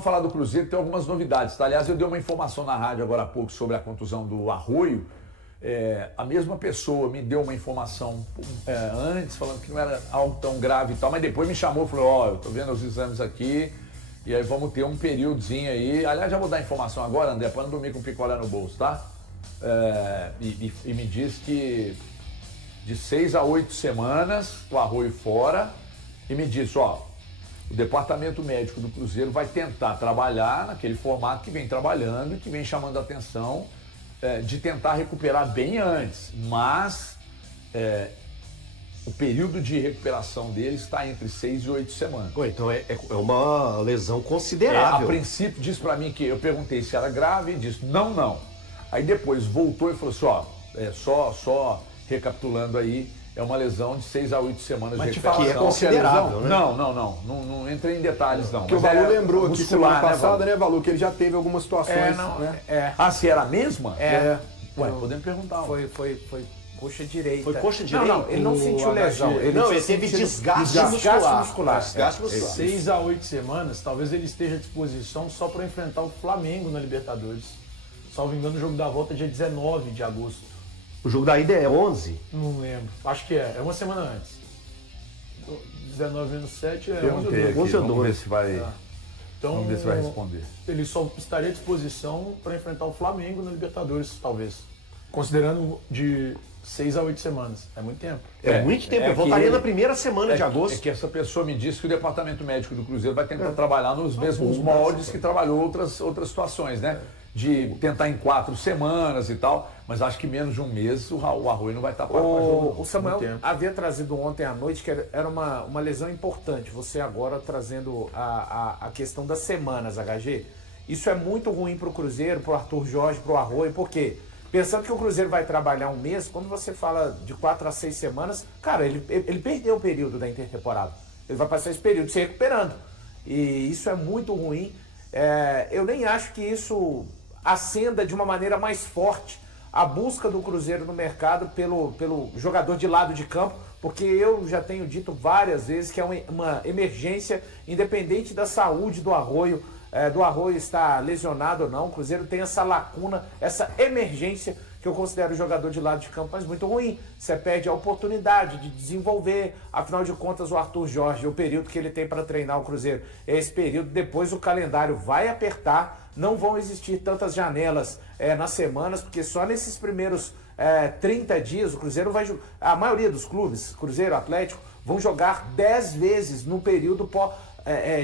Falar do Cruzeiro, tem algumas novidades, tá? Aliás, eu dei uma informação na rádio agora há pouco sobre a contusão do Arroio. A mesma pessoa me deu uma informação antes, falando que não era algo tão grave e tal, mas depois me chamou e falou, eu tô vendo os exames aqui e aí vamos ter um períodozinho aí. Aliás, já vou dar a informação agora, André, para não dormir com picolé no bolso, tá? E me diz que de 6 a 8 semanas o Arroio fora e me disse, o departamento médico do Cruzeiro vai tentar trabalhar naquele formato que vem trabalhando e que vem chamando a atenção de tentar recuperar bem antes, mas o período de recuperação dele está entre 6 e 8 semanas. Pô, então é uma lesão considerável. A princípio disse para mim que eu perguntei se era grave e disse não. Aí depois voltou e falou assim, só recapitulando aí, é uma lesão de 6 a 8 semanas de recuperação. Que é considerável, né? Não entrei em detalhes não. Porque o Valu lembrou aqui semana passada, né, Valu, que ele já teve algumas situações, né? Se era a mesma? Ué, podemos perguntar. Foi coxa direita. Foi coxa direita? Não, ele não sentiu lesão. Ele teve desgaste muscular. 6 a 8 semanas, talvez ele esteja à disposição só para enfrentar o Flamengo na Libertadores. Salvo engano, o jogo da volta é dia 19 de agosto. O jogo da ida é 11? Não lembro. Acho que é uma semana antes. 19 menos 7 é 11 Perguntei ou aqui, 12. vamos ver se vai... Então, Vamos ver se vai responder. Ele só estaria à disposição para enfrentar o Flamengo na Libertadores, talvez. Considerando de 6 a 8 semanas. É muito tempo. É muito tempo. Eu voltaria na primeira semana de agosto. É que essa pessoa me disse que o departamento médico do Cruzeiro vai tentar trabalhar nos mesmos moldes que trabalhou outras situações, né? De tentar em 4 semanas e tal, mas acho que menos de um mês o Arroio não vai estar para jogo. O Samuel havia trazido ontem à noite que era uma lesão importante. Você agora trazendo a questão das semanas, HG. Isso é muito ruim para o Cruzeiro, para o Arthur Jorge, para o Arroio, porque pensando que o Cruzeiro vai trabalhar um mês, quando você fala de 4 a 6 semanas, cara, ele perdeu o período da intertemporada. Ele vai passar esse período se recuperando. E isso é muito ruim. Eu nem acho que isso acenda de uma maneira mais forte a busca do Cruzeiro no mercado pelo jogador de lado de campo, porque eu já tenho dito várias vezes que é uma emergência, independente da saúde do Arroio estar lesionado ou não. O Cruzeiro tem essa lacuna, essa emergência que eu considero o jogador de lado de campo, mas muito ruim. Você perde a oportunidade de desenvolver, afinal de contas o Arthur Jorge, o período que ele tem para treinar o Cruzeiro é esse período, depois o calendário vai apertar, não vão existir tantas janelas nas semanas, porque só nesses primeiros 30 dias o Cruzeiro vai jogar, a maioria dos clubes, Cruzeiro, Atlético, vão jogar 10 vezes no período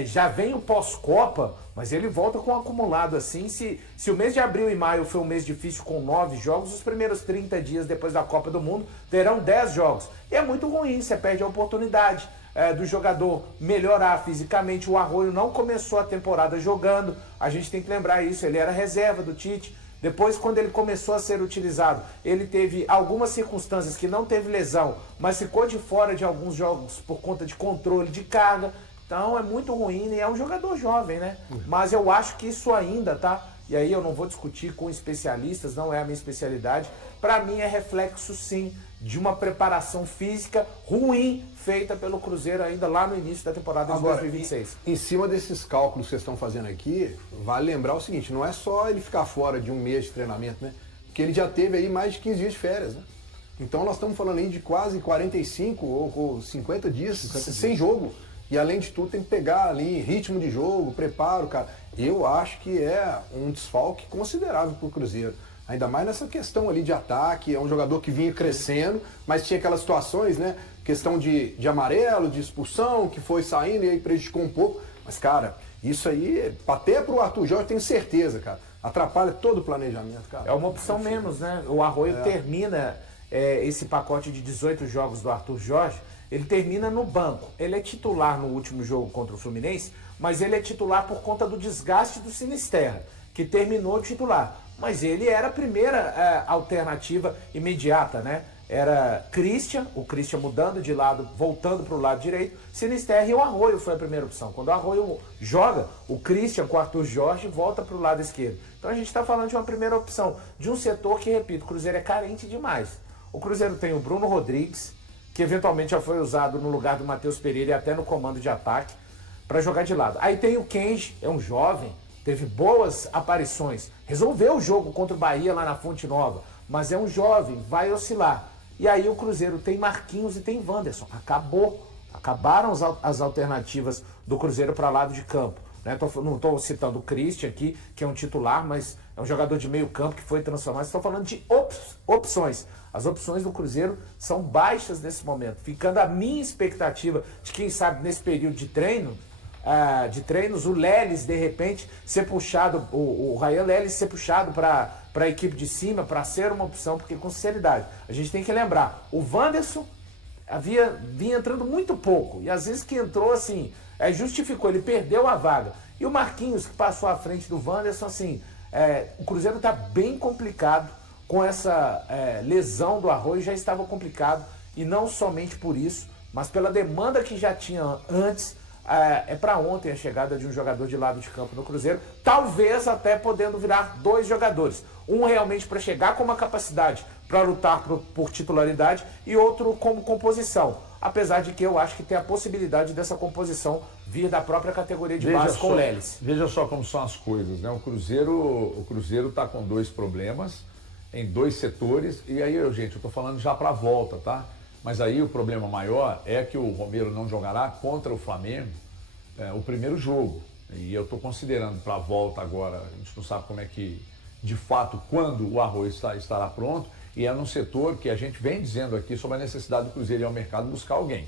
já vem o pós-Copa, mas ele volta com um acumulado assim. Se o mês de abril e maio foi um mês difícil com 9 jogos, os primeiros 30 dias depois da Copa do Mundo terão 10 jogos. E é muito ruim, você perde a oportunidade do jogador melhorar fisicamente. O Arroio não começou a temporada jogando, a gente tem que lembrar isso, ele era reserva do Tite. Depois, quando ele começou a ser utilizado, ele teve algumas circunstâncias que não teve lesão, mas ficou de fora de alguns jogos por conta de controle de carga. Então é muito ruim e é um jogador jovem, né? Mas eu acho que isso ainda, tá? E aí eu não vou discutir com especialistas, não é a minha especialidade. Para mim é reflexo, sim, de uma preparação física ruim feita pelo Cruzeiro ainda lá no início da temporada de 2026. Em cima desses cálculos que vocês estão fazendo aqui, vale lembrar o seguinte, não é só ele ficar fora de um mês de treinamento, né? Porque ele já teve aí mais de 15 dias de férias, né? Então nós estamos falando aí de quase 45 ou 50 dias sem jogo. E além de tudo tem que pegar ali ritmo de jogo, preparo, cara. Eu acho que é um desfalque considerável pro Cruzeiro. Ainda mais nessa questão ali de ataque, é um jogador que vinha crescendo, mas tinha aquelas situações, né? Questão de amarelo, de expulsão, que foi saindo e aí prejudicou um pouco. Mas, cara, isso aí, até pro Arthur Jorge, tenho certeza, cara. Atrapalha todo o planejamento, cara. É uma opção menos, né? O Arroio termina esse pacote de 18 jogos do Arthur Jorge, ele termina no banco. Ele é titular no último jogo contra o Fluminense, mas ele é titular por conta do desgaste do Sinisterra, que terminou titular. Mas ele era a primeira alternativa imediata, né? Era o Christian mudando de lado, voltando para o lado direito, Sinisterra e o Arroio foi a primeira opção. Quando o Arroio joga, o Christian com o Arthur Jorge volta para o lado esquerdo. Então a gente está falando de uma primeira opção, de um setor que, repito, o Cruzeiro é carente demais. O Cruzeiro tem o Bruno Rodrigues, que eventualmente já foi usado no lugar do Matheus Pereira e até no comando de ataque. para jogar de lado. Aí tem o Kenji, é um jovem, teve boas aparições, resolveu o jogo contra o Bahia lá na Fonte Nova, mas é um jovem, vai oscilar. E aí o Cruzeiro tem Marquinhos e tem Wanderson. Acabaram as alternativas do Cruzeiro para lado de campo. Né? Não estou citando o Christian aqui, que é um titular, mas é um jogador de meio campo que foi transformado. Estou falando de opções. As opções do Cruzeiro são baixas nesse momento. Ficando a minha expectativa de, quem sabe, nesse período de treinos, o Leles, de repente, ser puxado, o Ryan Leles ser puxado para a equipe de cima, para ser uma opção, porque, com sinceridade, a gente tem que lembrar, o Wanderson vinha entrando muito pouco, e às vezes que entrou, assim, justificou, ele perdeu a vaga. E o Marquinhos, que passou à frente do Wanderson, assim, o Cruzeiro está bem complicado com essa lesão do Arroio, já estava complicado, e não somente por isso, mas pela demanda que já tinha antes. É para ontem a chegada de um jogador de lado de campo no Cruzeiro, talvez até podendo virar 2 jogadores. Um realmente para chegar com uma capacidade para lutar por titularidade e outro como composição. Apesar de que eu acho que tem a possibilidade dessa composição vir da própria categoria de base com o Leles. Veja só como são as coisas, né? O Cruzeiro está com 2 problemas em 2 setores, e aí, gente, eu estou falando já para a volta, tá? Mas aí o problema maior é que o Romero não jogará contra o Flamengo o primeiro jogo. E eu estou considerando para a volta agora, a gente não sabe como é que, de fato, quando o Arroio estará pronto, e é num setor que a gente vem dizendo aqui sobre a necessidade do Cruzeiro ir ao mercado buscar alguém.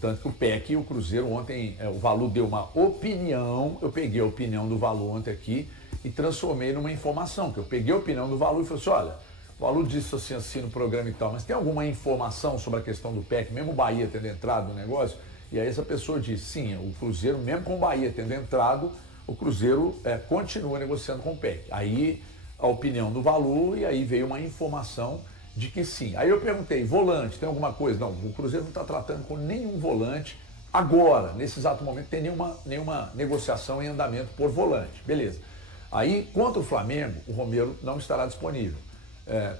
Tanto que o PEC e o Cruzeiro ontem, o Valu deu uma opinião, eu peguei a opinião do Valu ontem aqui e transformei numa informação, que eu peguei a opinião do Valu e falei assim, olha, o Valu disse assim no programa e tal, mas tem alguma informação sobre a questão do PEC, mesmo o Bahia tendo entrado no negócio? E aí essa pessoa disse, sim, o Cruzeiro, mesmo com o Bahia tendo entrado, o Cruzeiro continua negociando com o PEC. Aí a opinião do Valu, e aí veio uma informação de que sim. Aí eu perguntei, volante, tem alguma coisa? Não, o Cruzeiro não está tratando com nenhum volante agora, nesse exato momento, tem nenhuma negociação em andamento por volante. Beleza. Aí, contra o Flamengo, o Romero não estará disponível.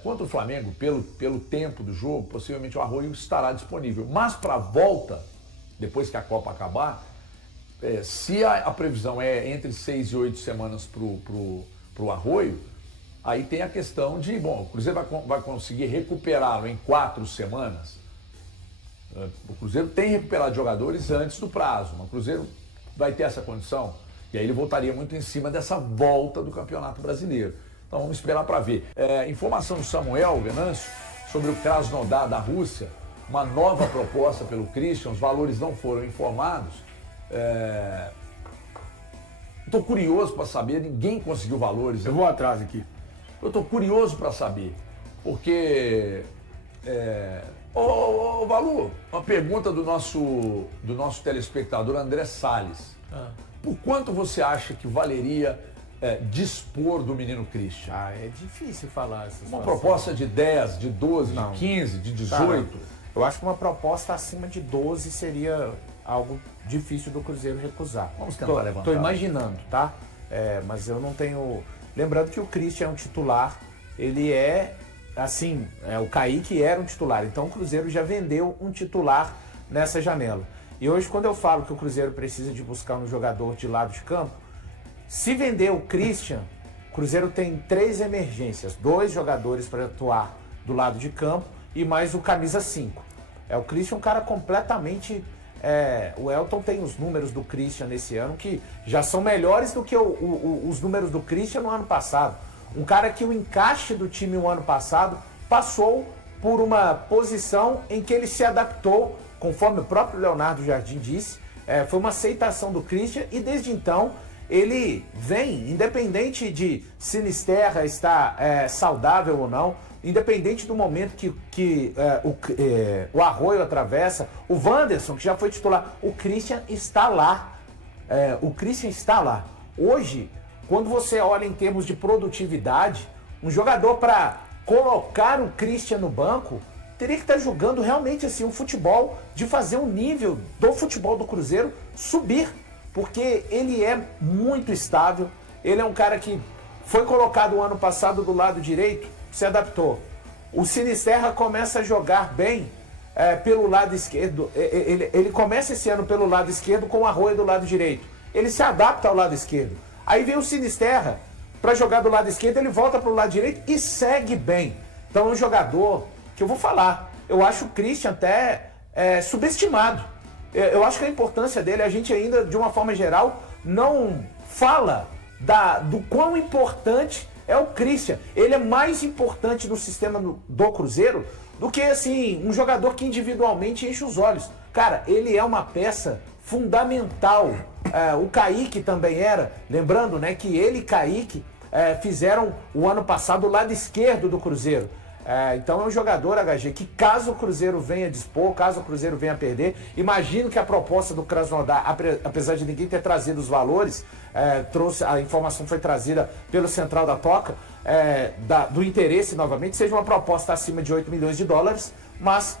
Contra o Flamengo, pelo tempo do jogo, possivelmente o Arroio estará disponível. Mas para a volta, depois que a Copa acabar, se a previsão é entre 6 e 8 semanas para o Arroio, aí tem a questão de, bom, o Cruzeiro vai conseguir recuperá-lo em 4 semanas. O Cruzeiro tem recuperado jogadores antes do prazo, mas o Cruzeiro vai ter essa condição. E aí ele voltaria muito em cima dessa volta do Campeonato Brasileiro. Então vamos esperar para ver. Informação do Samuel Venâncio sobre o Krasnodar da Rússia, uma nova proposta pelo Christian, os valores não foram informados. Estou curioso para saber, ninguém conseguiu valores. Eu vou atrás aqui. Eu estou curioso para saber, porque... Valu, uma pergunta do nosso telespectador André Salles. Por quanto você acha que valeria dispor do menino Christian? É difícil falar essa Uma proposta de 10, de 12, Não. de 15, de 18? Eu acho que uma proposta acima de 12 seria algo difícil do Cruzeiro recusar. Vamos tentar levantar. Estou imaginando, tá? Mas eu não tenho... Lembrando que o Christian é um titular, ele assim, o Kaique era um titular, então o Cruzeiro já vendeu um titular nessa janela. E hoje, quando eu falo que o Cruzeiro precisa de buscar um jogador de lado de campo, se vender o Christian, o Cruzeiro tem 3 emergências, 2 jogadores para atuar do lado de campo e mais o camisa 5. O Christian é um cara completamente... o Elton tem os números do Christian nesse ano que já são melhores do que os números do Christian no ano passado. Um cara que o encaixe do time no ano passado passou por uma posição em que ele se adaptou, conforme o próprio Leonardo Jardim disse, foi uma aceitação do Christian e desde então ele vem, independente de Sinisterra estar saudável ou não, independente do momento que o Arroio atravessa, o Wanderson, que já foi titular, o Christian está lá. O Christian está lá. Hoje, quando você olha em termos de produtividade, um jogador para colocar o Christian no banco teria que estar jogando realmente assim um futebol de fazer o nível do futebol do Cruzeiro subir, porque ele é muito estável, ele é um cara que foi colocado o ano passado do lado direito, se adaptou. O Sinisterra começa a jogar bem pelo lado esquerdo. Ele começa esse ano pelo lado esquerdo com o Arroio do lado direito. Ele se adapta ao lado esquerdo. Aí vem o Sinisterra para jogar do lado esquerdo, ele volta para o lado direito e segue bem. Então é um jogador que eu vou falar. Eu acho o Christian até subestimado. Eu acho que a importância dele, a gente ainda, de uma forma geral, não fala do quão importante é o Christian. Ele é mais importante no sistema do Cruzeiro do que, assim, um jogador que individualmente enche os olhos. Cara, ele é uma peça fundamental. O Kaique também era, lembrando, né, que ele e Kaique fizeram o ano passado o lado esquerdo do Cruzeiro. Então é um jogador, HG, que caso o Cruzeiro venha dispor, caso o Cruzeiro venha perder, imagino que a proposta do Krasnodar, apesar de ninguém ter trazido os valores, a informação foi trazida pelo Central da Toca, do interesse novamente, seja uma proposta acima de 8 milhões de dólares, mas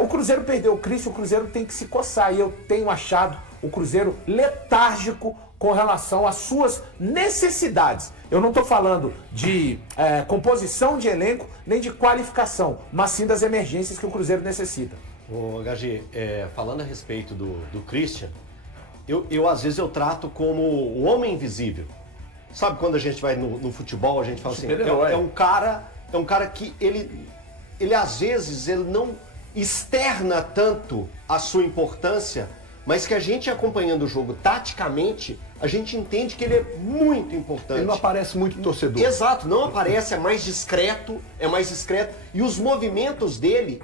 o Cruzeiro perdeu o Christian, o Cruzeiro tem que se coçar, e eu tenho achado o Cruzeiro letárgico com relação às suas necessidades. Eu não estou falando de composição de elenco, nem de qualificação, mas sim das emergências que o Cruzeiro necessita. Ô, HG, falando a respeito do Christian, eu às vezes eu trato como o homem invisível. Sabe quando a gente vai no futebol, a gente fala assim, é um cara que ele às vezes ele não externa tanto a sua importância, mas que a gente acompanhando o jogo taticamente, a gente entende que ele é muito importante. Ele não aparece muito torcedor. Exato, não aparece, é mais discreto. E os movimentos dele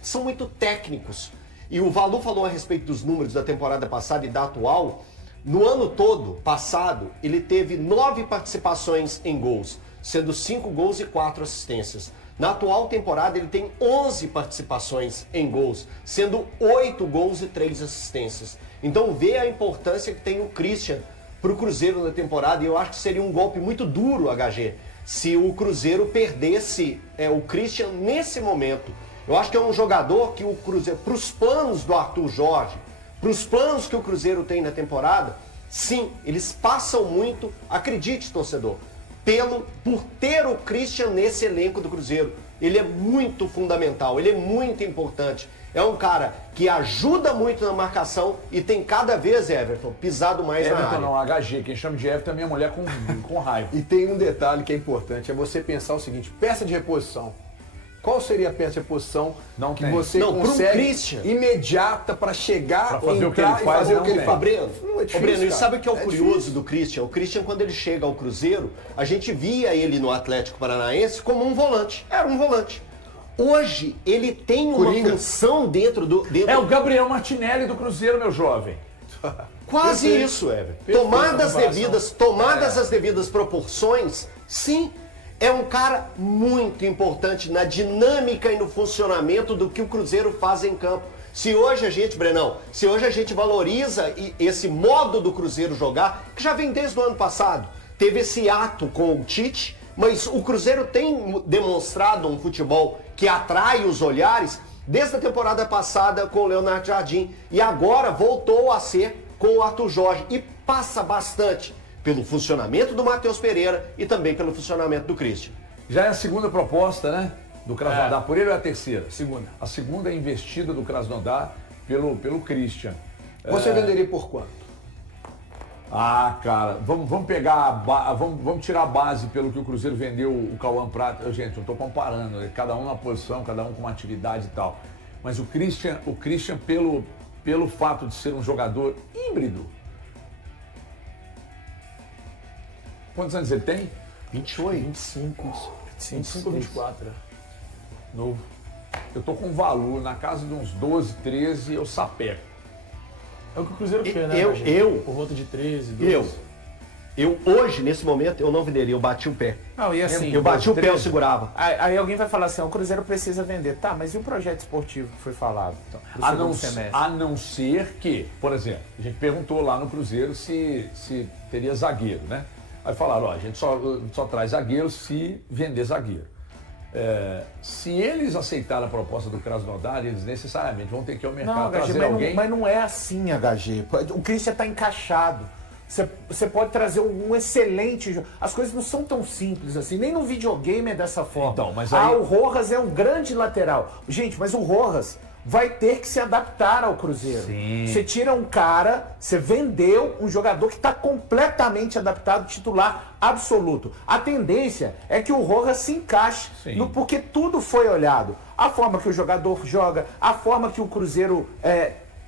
são muito técnicos. E o Valu falou a respeito dos números da temporada passada e da atual. No ano todo, passado, ele teve 9 participações em gols, sendo 5 gols e 4 assistências. Na atual temporada, ele tem 11 participações em gols, sendo 8 gols e 3 assistências. Então, vê a importância que tem o Christian para o Cruzeiro na temporada, e eu acho que seria um golpe muito duro, HG, se o Cruzeiro perdesse o Christian nesse momento. Eu acho que é um jogador que o Cruzeiro, para os planos do Arthur Jorge, para os planos que o Cruzeiro tem na temporada, sim, eles passam muito, acredite, torcedor, por ter o Christian nesse elenco do Cruzeiro. Ele é muito fundamental, ele é muito importante. É um cara que ajuda muito na marcação e tem cada vez, Everton, pisado mais na área. Não, HG, quem chama de Everton é minha mulher com raiva. E tem um detalhe que é importante, é você pensar o seguinte, peça de reposição. Qual seria a peça de reposição que você consegue imediata para chegar, pra fazer entrar e fazer o que ele faz? Breno, Breno, e sabe o que é o curioso do Christian? O Christian, quando ele chega ao Cruzeiro, a gente via ele no Atlético Paranaense como um volante. Era um volante. Hoje, ele tem uma função dentro do... É o Gabriel Martinelli do Cruzeiro, meu jovem. Quase isso, Everton. Tomadas as devidas proporções, sim. É um cara muito importante na dinâmica e no funcionamento do que o Cruzeiro faz em campo. Se hoje a gente, Brenão, valoriza esse modo do Cruzeiro jogar, que já vem desde o ano passado, teve esse ato com o Tite, mas o Cruzeiro tem demonstrado um futebol que atrai os olhares desde a temporada passada com o Leonardo Jardim e agora voltou a ser com o Arthur Jorge e passa bastante pelo funcionamento do Matheus Pereira e também pelo funcionamento do Christian. Já é a segunda proposta, né? Do Krasnodar por ele ou é a terceira? Segunda. A segunda é a investida do Krasnodar pelo Christian. Você venderia por quanto? Ah, cara, vamos pegar vamos tirar a base pelo que o Cruzeiro vendeu o Cauã Prata. Gente, eu estou comparando, cada um na posição, cada um com uma atividade e tal. Mas o Christian pelo fato de ser um jogador híbrido. Quantos anos ele tem? 28. 25 ou 24. Novo. Eu tô com valor na casa de uns 12, 13, eu sapeco. É o que o Cruzeiro quer, né? Por volta de 13, 12. Eu hoje, nesse momento, eu não venderia, eu bati o pé. Não, e assim, eu bati o pé, eu segurava. Aí alguém vai falar assim, o Cruzeiro precisa vender. Tá, mas e o projeto esportivo que foi falado? Então, a não ser que, por exemplo, a gente perguntou lá no Cruzeiro se teria zagueiro, né? Aí falaram, a gente só traz zagueiro se vender zagueiro. Se eles aceitarem a proposta do Krasnodar, eles necessariamente vão ter que ir ao mercado trazer alguém. Mas não é assim, HG. O Christian está encaixado. Você pode trazer um excelente jogo. As coisas não são tão simples assim. Nem no videogame é dessa forma. Então, mas aí... o Rojas é um grande lateral. Gente, mas o Rojas vai ter que se adaptar ao Cruzeiro. Sim. Você tira um cara, você vendeu um jogador que está completamente adaptado, titular absoluto. A tendência é que o Rojas se encaixe, porque tudo foi olhado. A forma que o jogador joga, a forma que o Cruzeiro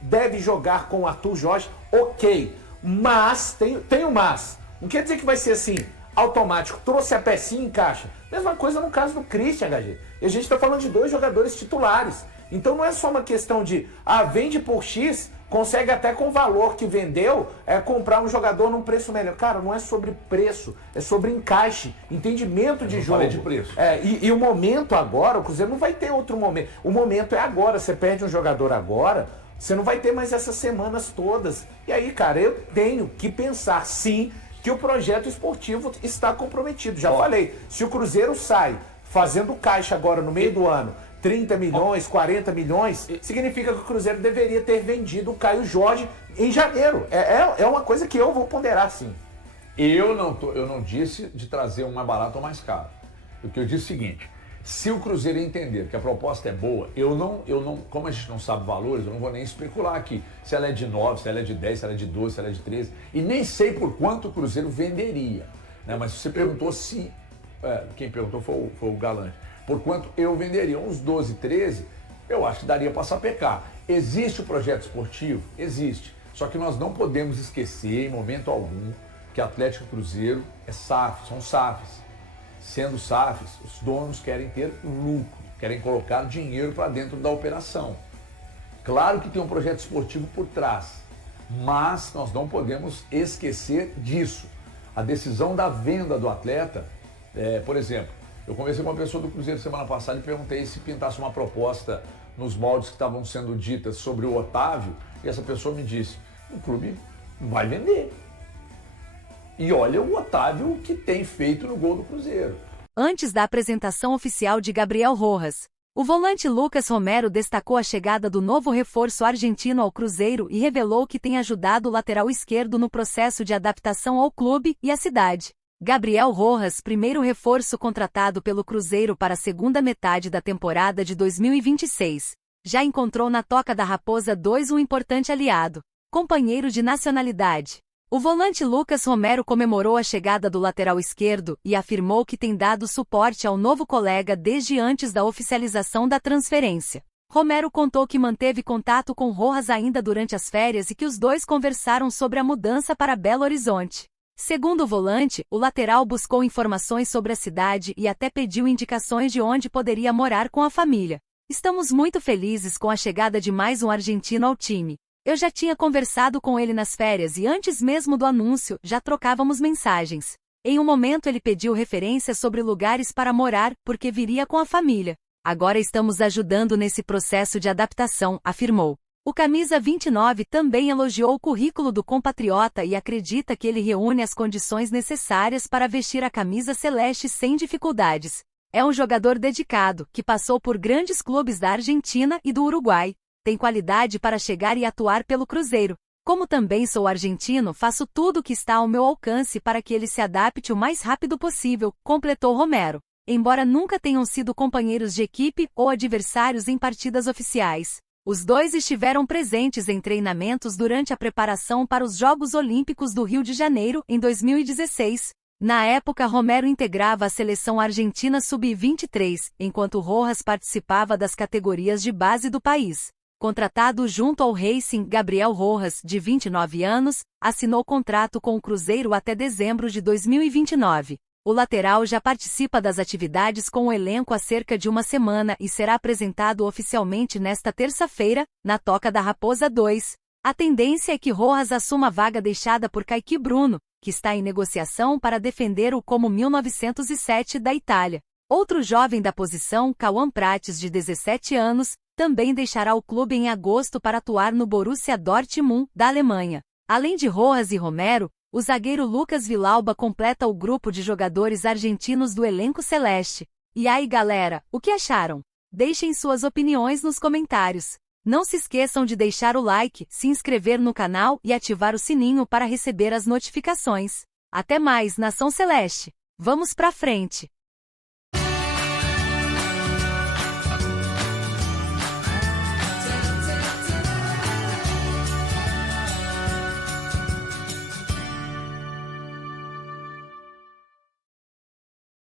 deve jogar com o Arthur Jorge, ok. Mas, tem um mas. Não quer dizer que vai ser assim, automático, trouxe a pecinha e encaixa. Mesma coisa no caso do Christian, HG. E a gente está falando de 2 jogadores titulares. Então não é só uma questão de, vende por X, consegue até com o valor que vendeu, comprar um jogador num preço melhor. Cara, não é sobre preço, é sobre encaixe, entendimento de jogo. Falei de preço. E o momento agora, o Cruzeiro não vai ter outro momento. O momento é agora, você perde um jogador agora, você não vai ter mais essas semanas todas. E aí, cara, eu tenho que pensar sim que o projeto esportivo está comprometido. Já falei, se o Cruzeiro sai fazendo caixa agora no meio do ano, 30 milhões, 40 milhões, significa que o Cruzeiro deveria ter vendido o Caio Jorge em janeiro. É uma coisa que eu vou ponderar, sim. Eu não disse de trazer um mais barato ou mais caro. O que eu disse é o seguinte, se o Cruzeiro entender que a proposta é boa, eu não, como a gente não sabe valores, eu não vou nem especular aqui se ela é de 9, se ela é de 10, se ela é de 12, se ela é de 13, e nem sei por quanto o Cruzeiro venderia. Né? Mas você perguntou se, quem perguntou foi o Galante, por quanto eu venderia, uns 12, 13, eu acho que daria para sapecar. Existe o projeto esportivo? Existe. Só que nós não podemos esquecer, em momento algum, que Atlético e Cruzeiro são SAFs. Sendo SAFs, os donos querem ter lucro, querem colocar dinheiro para dentro da operação. Claro que tem um projeto esportivo por trás, mas nós não podemos esquecer disso. A decisão da venda do atleta, por exemplo, eu conversei com uma pessoa do Cruzeiro semana passada e perguntei se pintasse uma proposta nos moldes que estavam sendo ditas sobre o Otávio, e essa pessoa me disse, o clube vai vender. E olha o Otávio que tem feito no gol do Cruzeiro. Antes da apresentação oficial de Gabriel Rojas, o volante Lucas Romero destacou a chegada do novo reforço argentino ao Cruzeiro e revelou que tem ajudado o lateral esquerdo no processo de adaptação ao clube e à cidade. Gabriel Rojas, primeiro reforço contratado pelo Cruzeiro para a segunda metade da temporada de 2026, já encontrou na Toca da Raposa 2 um importante aliado, companheiro de nacionalidade. O volante Lucas Romero comemorou a chegada do lateral esquerdo e afirmou que tem dado suporte ao novo colega desde antes da oficialização da transferência. Romero contou que manteve contato com Rojas ainda durante as férias e que os dois conversaram sobre a mudança para Belo Horizonte. Segundo o volante, o lateral buscou informações sobre a cidade e até pediu indicações de onde poderia morar com a família. Estamos muito felizes com a chegada de mais um argentino ao time. Eu já tinha conversado com ele nas férias e antes mesmo do anúncio, já trocávamos mensagens. Em um momento ele pediu referências sobre lugares para morar, porque viria com a família. Agora estamos ajudando nesse processo de adaptação, afirmou. O camisa 29 também elogiou o currículo do compatriota e acredita que ele reúne as condições necessárias para vestir a camisa celeste sem dificuldades. É um jogador dedicado, que passou por grandes clubes da Argentina e do Uruguai. Tem qualidade para chegar e atuar pelo Cruzeiro. Como também sou argentino, faço tudo o que está ao meu alcance para que ele se adapte o mais rápido possível, completou Romero. Embora nunca tenham sido companheiros de equipe ou adversários em partidas oficiais, os dois estiveram presentes em treinamentos durante a preparação para os Jogos Olímpicos do Rio de Janeiro, em 2016. Na época, Romero integrava a seleção argentina sub-23, enquanto Rojas participava das categorias de base do país. Contratado junto ao Racing, Gabriel Rojas, de 29 anos, assinou contrato com o Cruzeiro até dezembro de 2029. O lateral já participa das atividades com o elenco há cerca de uma semana e será apresentado oficialmente nesta terça-feira, na Toca da Raposa 2. A tendência é que Rojas assuma a vaga deixada por Kaique Bruno, que está em negociação para defender o como 1907 da Itália. Outro jovem da posição, Cauã Prates, de 17 anos, também deixará o clube em agosto para atuar no Borussia Dortmund, da Alemanha. Além de Rojas e Romero, o zagueiro Lucas Villalba completa o grupo de jogadores argentinos do elenco celeste. E aí, galera, o que acharam? Deixem suas opiniões nos comentários. Não se esqueçam de deixar o like, se inscrever no canal e ativar o sininho para receber as notificações. Até mais, Nação Celeste! Vamos pra frente!